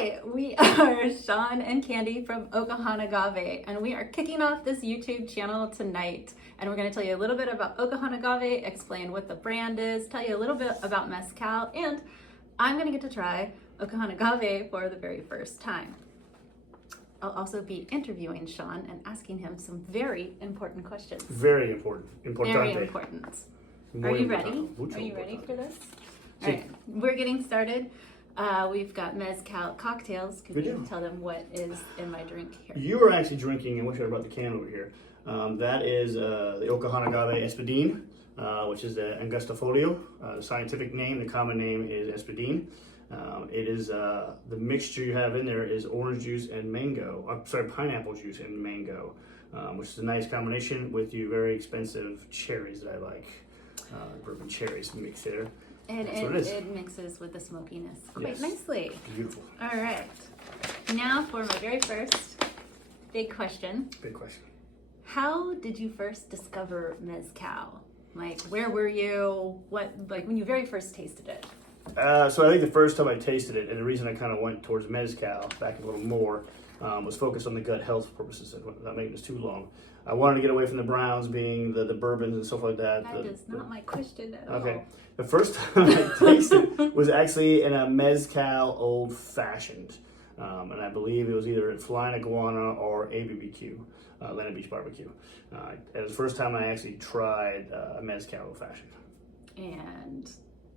Hi, we are Sean and Candy from O'Kahan Agave, and we are kicking off this YouTube channel tonight. And we're going to tell you a little bit about O'Kahan Agave, explain what the brand is, tell you a little bit about Mezcal, and I'm going to get to try O'Kahan Agave for the very first time. I'll also be interviewing Sean and asking him some very important questions. Very important. Very important. Are you ready? Are you ready for this? All right, we're getting started. We've got Mezcal cocktails. Can you tell them what is in my drink here? You are actually drinking, and wish I brought the can over here. That is the O'Kahan Agave Espadín, which is the Angustifolio. The scientific name, the common name is Espadín. It is the mixture you have in there is orange juice and mango. Pineapple juice and mango, which is a nice combination with your very expensive cherries that I like. Bourbon cherries mixed there. And it mixes with the smokiness quite nicely. Beautiful. All right. Now for my very first big question. Big question. How did you first discover Mezcal? Like, where were you? When you very first tasted it? So I think the first time I tasted it, and the reason I kind of went towards Mezcal back a little more, was focused on the gut health purposes. Not making this too long. I wanted to get away from the browns, being the bourbons and stuff like that. That is not my question at all. Okay. The first time I tasted was actually in a Mezcal Old Fashioned. And I believe it was either at Flying Iguana or ABBQ, Atlantic Beach Barbecue. It was the first time I actually tried a Mezcal Old Fashioned. And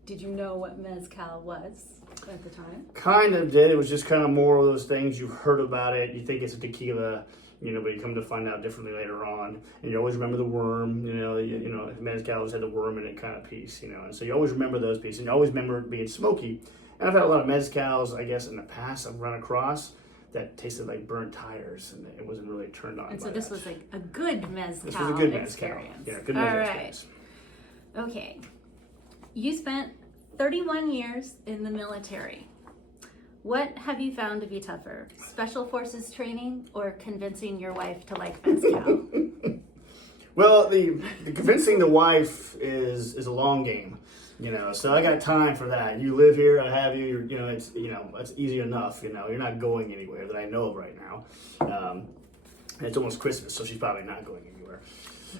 did you know what Mezcal was at the time? Kind of did. It was just kind of more of those things. You've heard about it. You think it's a tequila, but you come to find out differently later on. And you always remember the worm, Mezcal always had the worm in it kind of piece, And so you always remember those pieces. And you always remember it being smoky. And I've had a lot of Mezcals, I guess, in the past I've run across that tasted like burnt tires, and it wasn't really turned on. And so this was like a good Mezcal This was a good experience. Mezcal. Yeah, good Mezcal experience. Okay. You spent 31 years in the military. What have you found to be tougher, Special Forces training or convincing your wife to like Mezcal? Well, the convincing the wife is a long game, So I got time for that. You live here, I have you. It's easy enough. You're not going anywhere that I know of right now. And it's almost Christmas, so she's probably not going anywhere.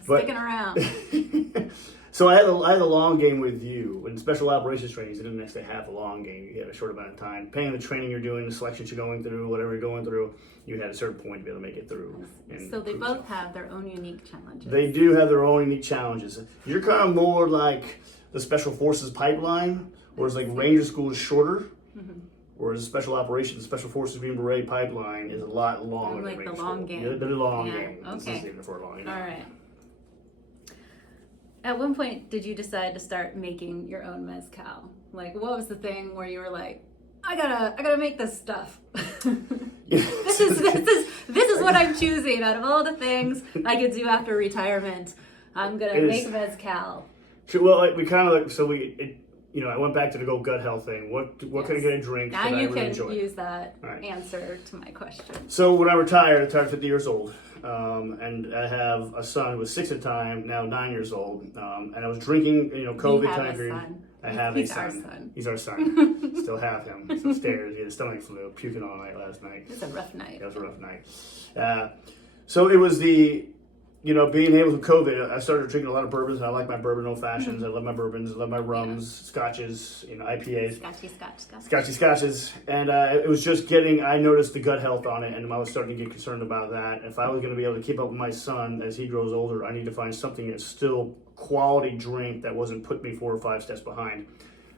Sticking around. So I had a long game with you. When special operations training, you didn't actually have a long game. You had a short amount of time. Depending on the training you're doing, the selections you're going through, whatever you're going through, you had a certain point to be able to make it through. So they both have their own unique challenges. They do have their own unique challenges. You're kind of more like the Special Forces pipeline, whereas like Ranger School is shorter. Mm-hmm. Whereas the Special Operations, the Special Forces Green Beret pipeline is a lot longer. Like than the Ranger long School. game. Yeah, they're the long game. Okay. This is even for a long game. All right. At one point, did you decide to start making your own mezcal? Like, what was the thing where you were like, I gotta make this stuff. This is what I'm choosing out of all the things I could do after retirement. I'm gonna make mezcal. Well, I went back to the gut health thing. What can I get a drink now that I you really can enjoy? use that answer to my question. So when I retired 50 years old, and I have a son who was 6 at the time, now 9 years old, and I was drinking, COVID time period. I have a son. Our son. He's our son. Still have him. He's upstairs. He had a stomach flu, puking all night last night. It was a rough night. It was a rough night. So it was being able to COVID, I started drinking a lot of bourbons, and I like my bourbon old fashions. I love my bourbons, I love my rums, scotches, IPAs. Scotchy scotches. And it was just I noticed the gut health on it, and I was starting to get concerned about that. If I was going to be able to keep up with my son as he grows older, I need to find something that's still quality drink that wasn't put me 4 or 5 steps behind.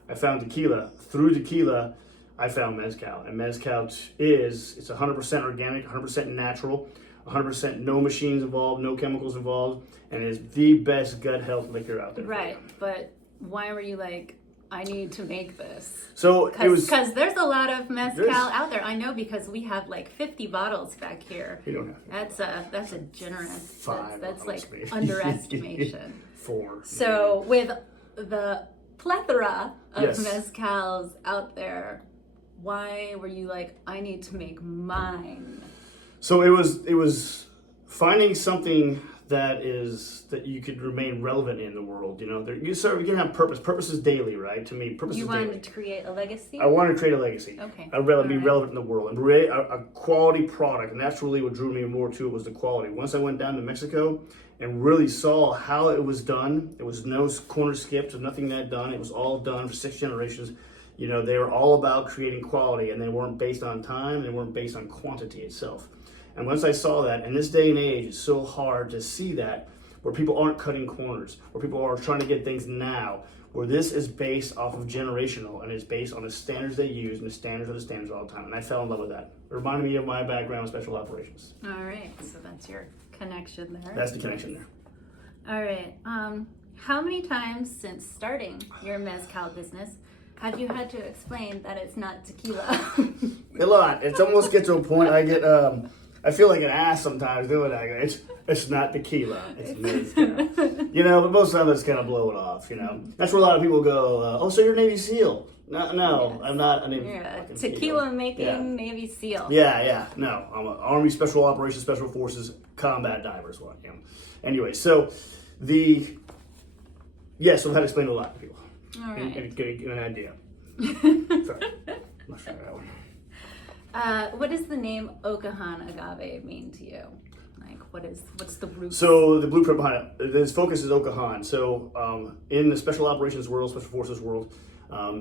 I found tequila. Through tequila, I found Mezcal. And Mezcal it's 100% organic, 100% natural. 100% no machines involved, no chemicals involved, and it is the best gut health liquor out there. Right, but why were you like, I need to make this? So because there's a lot of mezcal out there. I know because we have like 50 bottles back here. You don't have. That's a generous. 5. That's like maybe. Underestimation. 4. So with the plethora of mezcals out there, why were you like, I need to make mine? So it was finding something that you could remain relevant in the world. You know, you can have purpose. Purpose is daily, right? To me, purpose is daily. You wanted to create a legacy? I wanted to create a legacy. Okay. I'd rather be relevant in the world and create a quality product. And that's really what drew me more to it, was the quality. Once I went down to Mexico and really saw how it was done, it was no corner skipped, nothing that done. It was all done for 6 generations. You know, they were all about creating quality, and they weren't based on time, they weren't based on quantity itself. And once I saw that, in this day and age, it's so hard to see that, where people aren't cutting corners, where people are trying to get things now, where this is based off of generational, and it's based on the standards they use, and the standards are the standards all the time. And I fell in love with that. It reminded me of my background in special operations. All right, so that's your connection there. That's the connection there. All right, how many times since starting your mezcal business have you had to explain that it's not tequila? A lot. It almost gets to a point I get, I feel like an ass sometimes doing that. It's not tequila, it's mezcal. You know, but most of us kind of blow it off, you know. That's where a lot of people go, oh, so you're Navy SEAL. No, yes. I'm not a Navy You're a fucking tequila SEAL. making Navy SEAL. Yeah, no. I'm an Army Special Operations, Special Forces, combat diver is what I am. Anyway, so so I've had to explain to a lot of people. All right. And get an idea. Sorry. Let's try that one. What does the name O'Kahan Agave mean to you? Like, what's the root? So the blueprint behind it, its focus is O'Kahan. So in the Special Operations world, Special Forces world,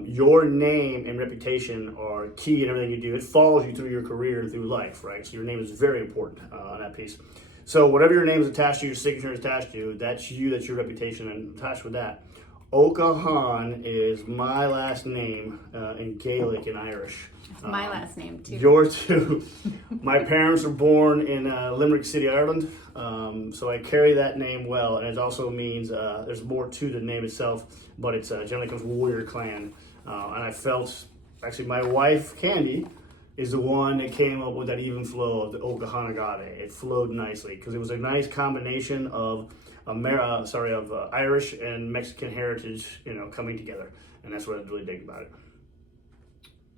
your name and reputation are key in everything you do. It follows you through your career and through life, right? So your name is very important on that piece. So whatever your name is attached to, your signature is attached to, that's you, that's your reputation, and attached with that. O'Kahan is my last name in Gaelic and Irish. It's my last name too. Yours too. My parents were born in Limerick City, Ireland, so I carry that name well, and it also means there's more to the name itself, but it's generally comes from warrior clan, and I felt, actually my wife Candy is the one that came up with that even flow of the O'Kahan Agave. It flowed nicely because it was a nice combination of Irish and Mexican heritage, you know, coming together, and that's what I really dig about it.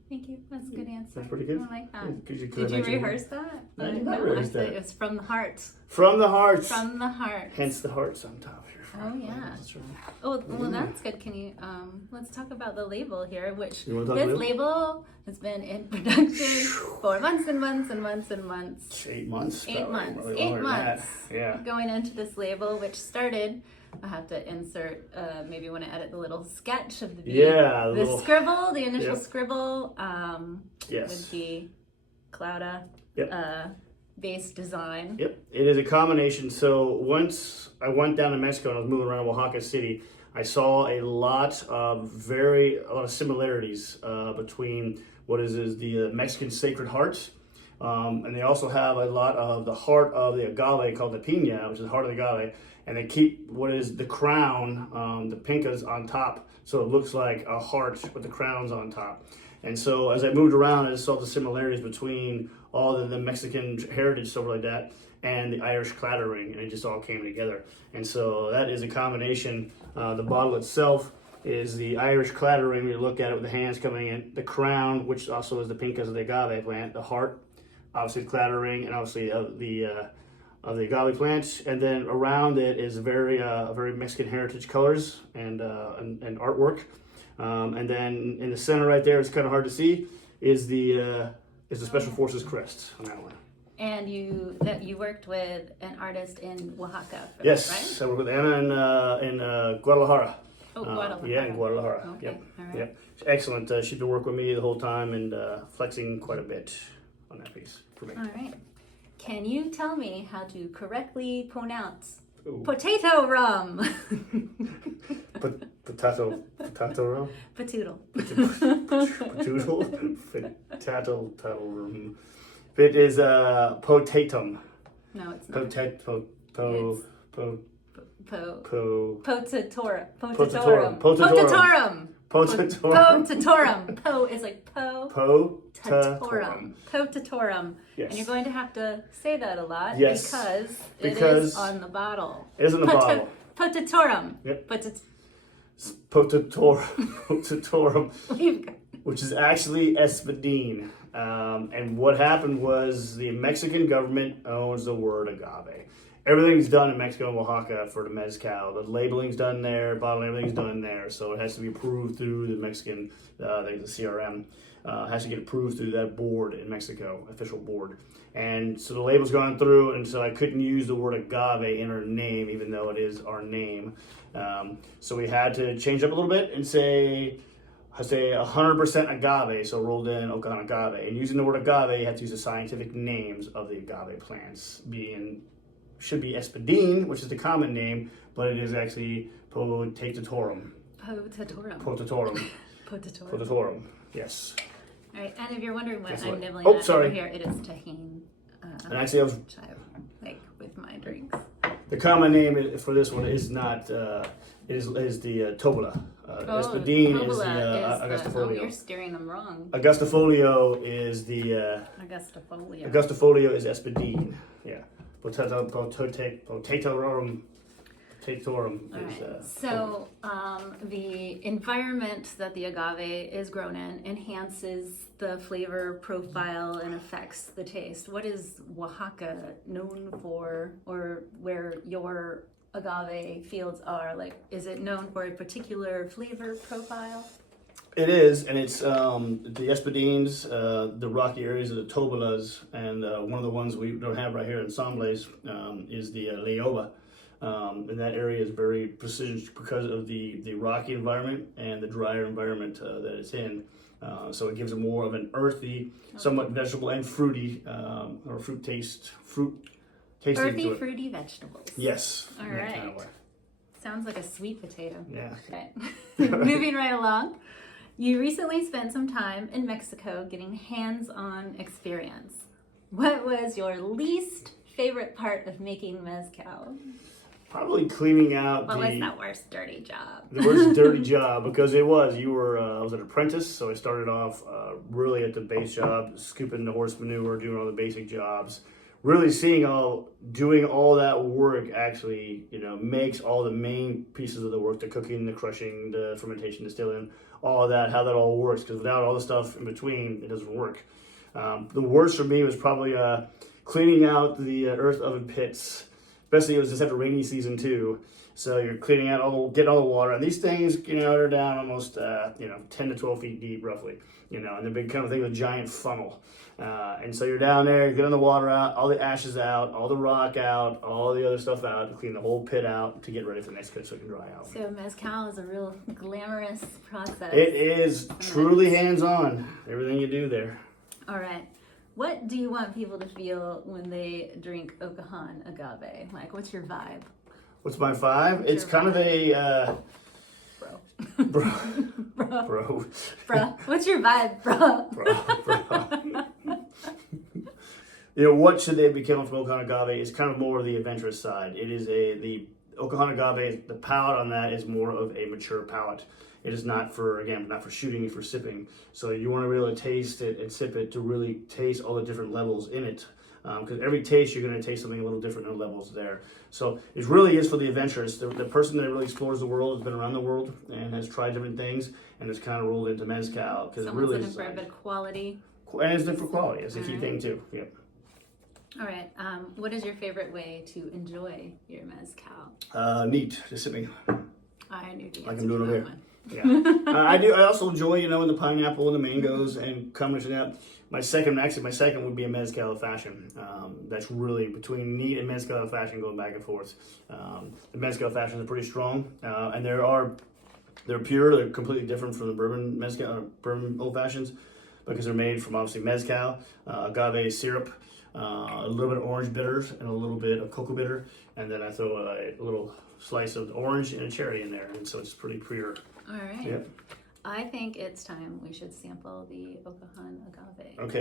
Thank you. That's a good answer. That's pretty good. I like that. Yeah, Did you rehearse that? I did not rehearse that. It was from the heart. From the heart. From the heart. Hence the hearts on top here. Oh yeah. That's right. Oh well, that's good. Can you let's talk about the label here, which this label has been in production for months and months and months and months. 8 months. 8 months. Really 8 months. Yeah. Going into this label, which started. I have to insert, maybe when I edit the little sketch of the bee. Yeah. The scribble, the initial scribble, yes. with the Clouda base design. Yep. It is a combination. So once I went down to Mexico and I was moving around Oaxaca City, I saw a lot of similarities between what is the Mexican Sacred Heart. And they also have a lot of the heart of the agave called the piña, which is the heart of the agave. And they keep what is the crown, the pincas on top. So it looks like a heart with the crowns on top. And so as I moved around, I just saw the similarities between all the Mexican heritage, stuff like that, and the Irish clattering, and it just all came together. And so that is a combination. The bottle itself is the Irish clattering, when you look at it with the hands coming in, the crown, which also is the pincas of the agave plant, the heart, obviously clattering, and obviously of the agave plant, and then around it is very Mexican heritage colors and artwork, and then in the center right there, it's kind of hard to see, is the Special Forces crest on that one. And you worked with an artist in Oaxaca. Yes, that, right? I worked with Anna in Guadalajara. Oh, Guadalajara. Yeah, in Guadalajara. Okay. Yep. All right. Yep. Excellent. She's been working with me the whole time and flexing quite a bit on that piece for me. All right. Can you tell me how to correctly pronounce Ooh. potato rum? Potato rum? Patoodle. Potato rum. It is potatum. No, it's not. Potatorum. Potatorum. Po is like po. Potatorum. Potatorum. Yes. And you're going to have to say that a lot. Yes. Because it is on the bottle. It is on the bottle. Potatorum. Yep. Potatorum. Potatorum. Which is actually espadine. And what happened was the Mexican government owns the word agave. everything's done in Mexico and Oaxaca for the mezcal. The labeling's done there, bottling, everything's done there. So it has to be approved through the Mexican, the CRM. Has to get approved through that board in Mexico, official board. And so the label's gone through, and so I couldn't use the word agave in our name, even though it is our name. So we had to change up a little bit and say 100% agave, so rolled in O'Kahan Agave. And using the word agave, you have to use the scientific names of the agave plants. Should be espadine, which is the common name, but it is actually potatorum. Potatorum, yes. All right, and if you're wondering what I'm nibbling at over here, it is tahini. And actually, like with my drinks. The common name for this one is not is the tobola. Espadine is the Augustifolio. Oh, you're steering them wrong. Augustifolio is the Augustifolio is espadine. Yeah, potatorum. Right. So the environment that the agave is grown in enhances the flavor profile and affects the taste. What is Oaxaca known for, or where your agave fields are? Like, is it known for a particular flavor profile? It is, and it's the espadines, the rocky areas of the tobolas, and one of the ones we don't have right here in Sambles is the Leoba. And that area is very precision because of the rocky environment and the drier environment that it's in. So it gives it more of an earthy, somewhat vegetable and fruity, or fruit taste. Earthy, fruity vegetables. Yes. All right. Kind of way. Sounds like a sweet potato. Yeah. Okay. Moving right along. You recently spent some time in Mexico getting hands-on experience. What was your least favorite part of making mezcal? Probably cleaning out What was that worst dirty job? The worst dirty job, because I was an apprentice, so I started off really at the base job, scooping the horse manure, doing all the basic jobs. Really doing all that work actually, makes all the main pieces of the work, the cooking, the crushing, the fermentation, distilling, all of that, how that all works, because without all the stuff in between, it doesn't work. The worst for me was probably cleaning out the earth oven pits. Especially it was just after rainy season too. So you're cleaning out getting all the water. And these things, are down almost, 10 to 12 feet deep roughly, and they're big kind of thing with a giant funnel. And so you're down there, getting the water out, all the ashes out, all the rock out, all the other stuff out, to clean the whole pit out to get ready for the next pit so it can dry out. So mezcal is a real glamorous process. It is truly hands-on, everything you do there. All right. What do you want people to feel when they drink O'Kahan Agave? Like, what's your vibe? What's my vibe? It's kind of a... Bro. What's your vibe, bro? What should they be coming from O'Kahan Agave is kind of more of the adventurous side. It is the O'Kahan Agave, the palate on that is more of a mature palate. It is not for shooting, it's for sipping. So you want to really taste it and sip it to really taste all the different levels in it. Because every taste, you're going to taste something a little different in the levels there. So it really is for the adventurous. The person that really explores the world, has been around the world, and has tried different things, and has kind of rolled into mezcal. Because it really is looking for a bit of quality. And it's looking for quality. It's a key thing too. Yep. All right. What is your favorite way to enjoy your mezcal? Neat. Just sipping. I knew the answer like I'm doing over here. One. Yeah, I do. I also enjoy, in the pineapple and the mangoes and combination of that. My second would be a mezcal fashion. That's really between neat and mezcal fashion, going back and forth. The mezcal fashions are pretty strong, and they're pure. They're completely different from the bourbon old fashions, because they're made from obviously mezcal, agave syrup, a little bit of orange bitters, and a little bit of cocoa bitter, and then I throw a little slice of orange and a cherry in there, and so it's pretty pure. All right. Yep. I think it's time we should sample the O'Kahan Agave. Okay.